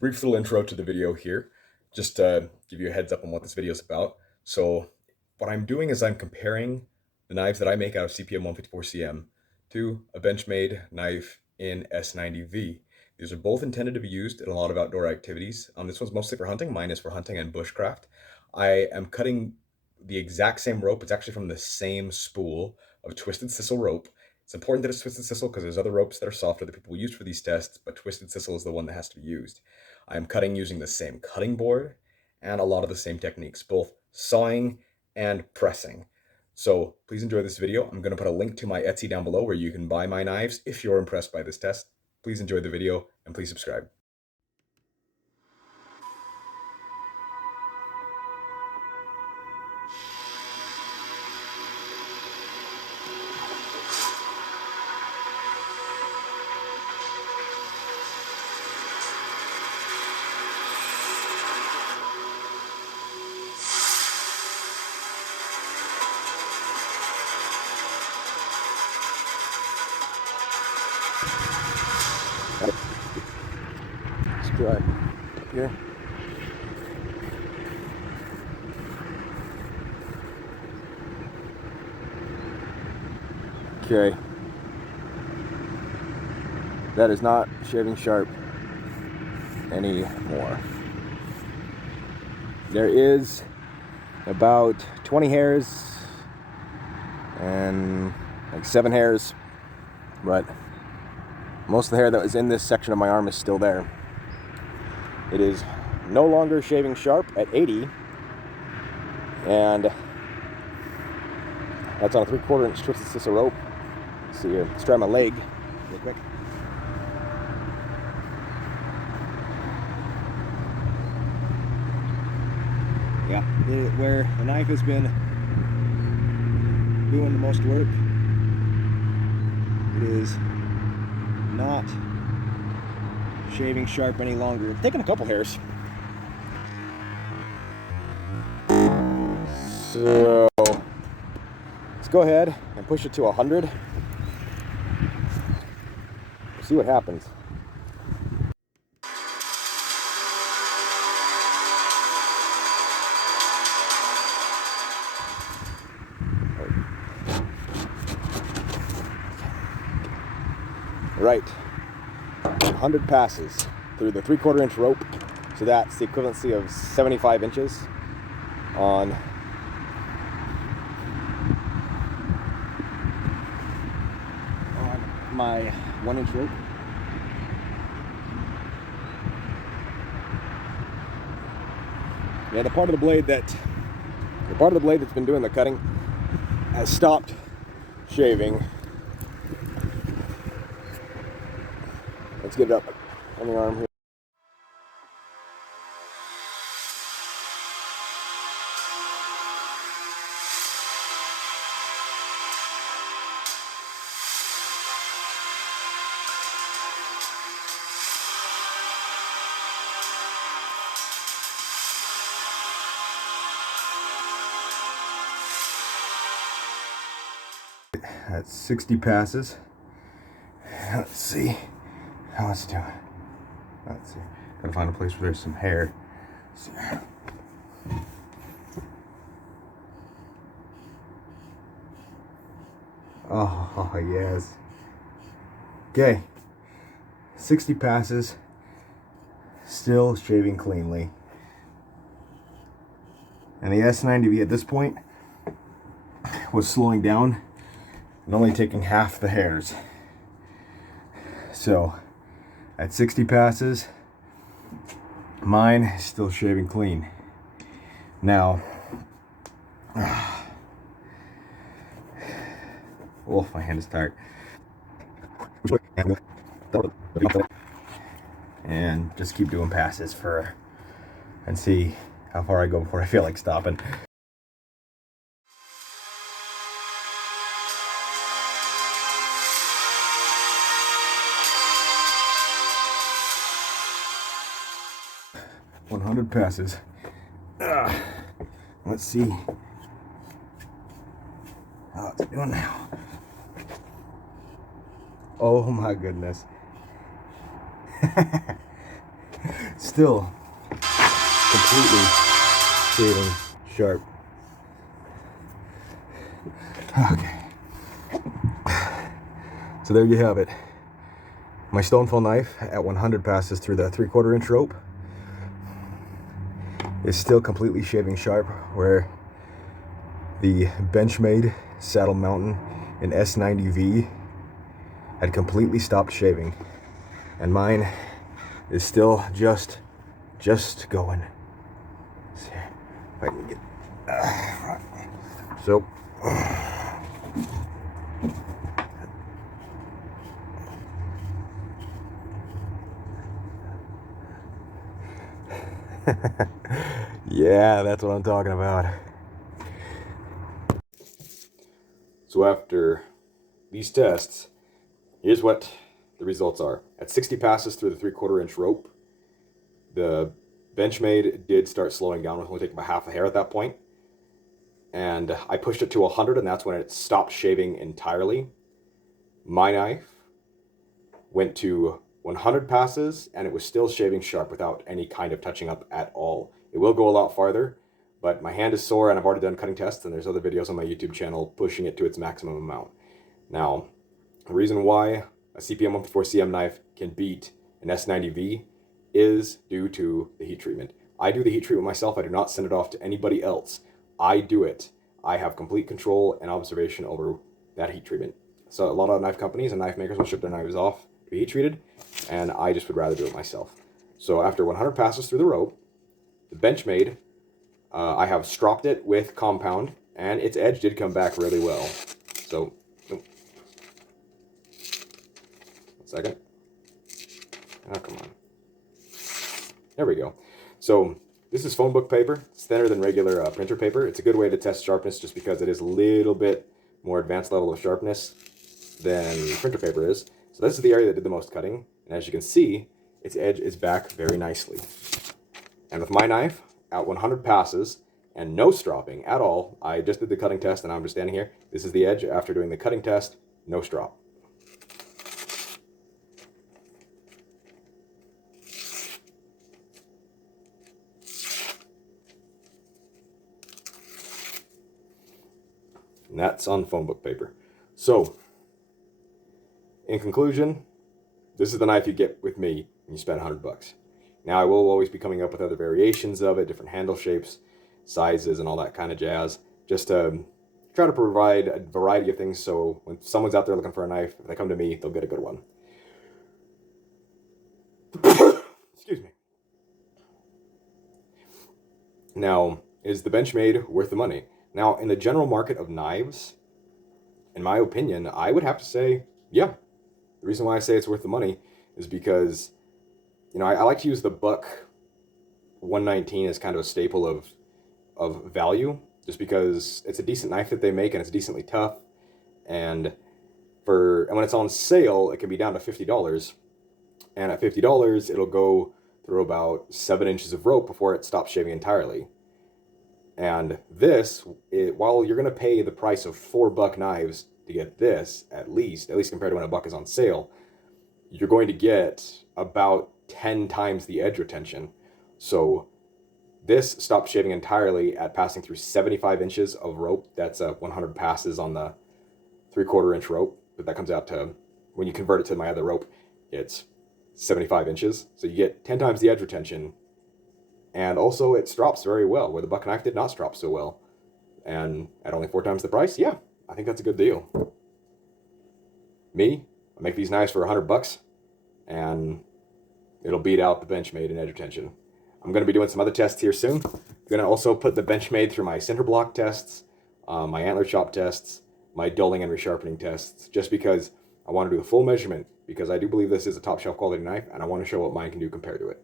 Brief little intro to the video here, just to give you a heads up on what this video is about. So what I'm doing is I'm comparing the knives that I make out of CPM 154CM to a Benchmade knife in S90V. These are both intended to be used in a lot of outdoor activities. This one's mostly for hunting. Mine is for hunting and bushcraft. I am cutting the exact same rope. It's actually from the same spool of twisted sisal rope. It's important that it's twisted sisal because there's other ropes that are softer that people use for these tests, but twisted sisal is the one that has to be used. I'm cutting using the same cutting board and a lot of the same techniques, both sawing and pressing. So please enjoy this video. I'm going to put a link to my Etsy down below where you can buy my knives if you're impressed by this test. Please enjoy the video and please subscribe. Let's try here. Okay. That is not shaving sharp anymore. There is about 20 hairs and like 7 hairs, but most of the hair that was in this section of my arm is still there. It is no longer shaving sharp at 80, and that's on a 3/4 inch twisted sisal rope. Let's see here, let's try my leg real quick. Yeah, where the knife has been doing the most work, it is not shaving sharp any longer. It's taking a couple hairs. So let's go ahead and push it to 100. We'll see what happens. Right, 100 passes through the 3/4 inch rope, so that's the equivalency of 75 inches on my 1 inch rope. Yeah, the part of the blade that's been doing the cutting has stopped shaving. Let's get it up on the arm here. That's 60 passes. Let's see how it's doing. Let's see. Gotta find a place where there's some hair. Let's see. Oh, yes. Okay. 60 passes. Still shaving cleanly. And the S90V at this point was slowing down and only taking half the hairs. So at 60 passes, mine is still shaving clean. Now, oh, my hand is tired. And just keep doing passes and see how far I go before I feel like stopping. "100 passes. Let's see how it's doing now. Oh my goodness. Still still completely shaving sharp. Okay. So there you have it. My stonefall knife at 100 passes through the 3/4 inch rope is still completely shaving sharp, where the Benchmade Saddle Mountain in S90V had completely stopped shaving, and mine is still just going. Let's see if I can get so yeah, that's what I'm talking about. So after these tests, here's what the results are. At 60 passes through the 3/4 inch rope, the Benchmade did start slowing down. It was only taking about half a hair at that point. And I pushed it to 100, and that's when it stopped shaving entirely. My knife went to 100 passes, and it was still shaving sharp without any kind of touching up at all. It will go a lot farther, but my hand is sore, and I've already done cutting tests, and there's other videos on my YouTube channel pushing it to its maximum amount. Now, the reason why a CPM154CM knife can beat an S90V is due to the heat treatment. I do the heat treatment myself. I do not send it off to anybody else. I do it. I have complete control and observation over that heat treatment. So a lot of knife companies and knife makers will ship their knives off to be heat treated, and I just would rather do it myself. So after 100 passes through the rope, the Benchmade, I have stropped it with compound, and its edge did come back really well. So, one second. Oh, come on. There we go. So this is phone book paper. It's thinner than regular printer paper. It's a good way to test sharpness just because it is a little bit more advanced level of sharpness than printer paper is. So this is the area that did the most cutting. And as you can see, its edge is back very nicely. And with my knife, at 100 passes, and no stropping at all, I just did the cutting test and I'm just standing here. This is the edge after doing the cutting test, no strop. And that's on phone book paper. So, in conclusion, this is the knife you get with me when you spend $100. Now, I will always be coming up with other variations of it, different handle shapes, sizes, and all that kind of jazz, just to try to provide a variety of things so when someone's out there looking for a knife, if they come to me, they'll get a good one. Excuse me. Now, is the Benchmade worth the money? Now, in the general market of knives, in my opinion, I would have to say, yeah. The reason why I say it's worth the money is because, you know, I like to use the Buck 119 as kind of a staple of value, just because it's a decent knife that they make and it's decently tough. And when it's on sale, it can be down to $50. And at $50, it'll go through about 7 inches of rope before it stops shaving entirely. And this, while you're going to pay the price of $4 knives to get this, at least compared to when a buck is on sale, you're going to get about 10 times the edge retention. So this stops shaving entirely at passing through 75 inches of rope. That's 100 passes on the 3/4 inch rope, but that comes out to, when you convert it to my other rope, it's 75 inches. So you get 10 times the edge retention. And also it strops very well, where the buck knife did not strop so well. And at only 4 times the price, yeah, I think that's a good deal. Me, I make these knives for $100, and it'll beat out the Benchmade in edge retention. I'm going to be doing some other tests here soon. I'm going to also put the Benchmade through my center block tests, my antler chop tests, my dulling and resharpening tests, just because I want to do the full measurement, because I do believe this is a top shelf quality knife, and I want to show what mine can do compared to it.